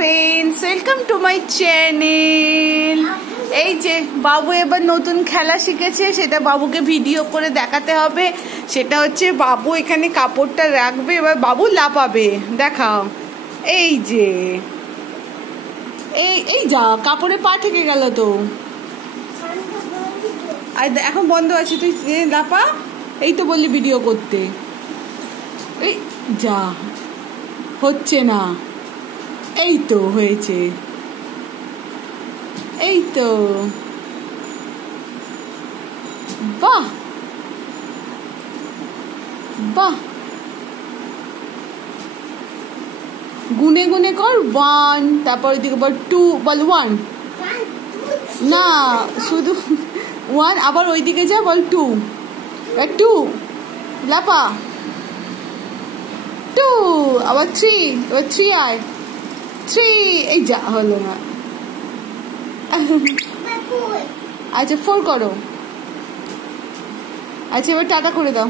Friends, welcome to my channel. এই যে বাবু এবার নতুন খেলা শিখেছে, সেটা বাবুকে ভিডিও করে দেখাতে হবে। সেটা হচ্ছে বাবু এখানে কাপড়টা রাখবে, এবার বাবু লাফাবে। দেখাও, এই যে এই যা কাপড়ে পা ঠেকে গেল তো। আর এখন বন্ধ আছে, তুই লাফা। এই তো বললি ভিডিও করতে, এই যা হচ্ছে না। এই তো হয়েছে, এই তো বাহ বাহ। গুনে গুনে কর, 1, তারপর ওইদিকে বল 2, বল 1 না, শুধু 1, আবার ওইদিকে যা, বল 2, 2 লাপা, 2, আবার 3, এবার 3 আয়, 3, এই যা হলো না। আচ্ছা 4 করো। আচ্ছা এবার টাটা করে দাও।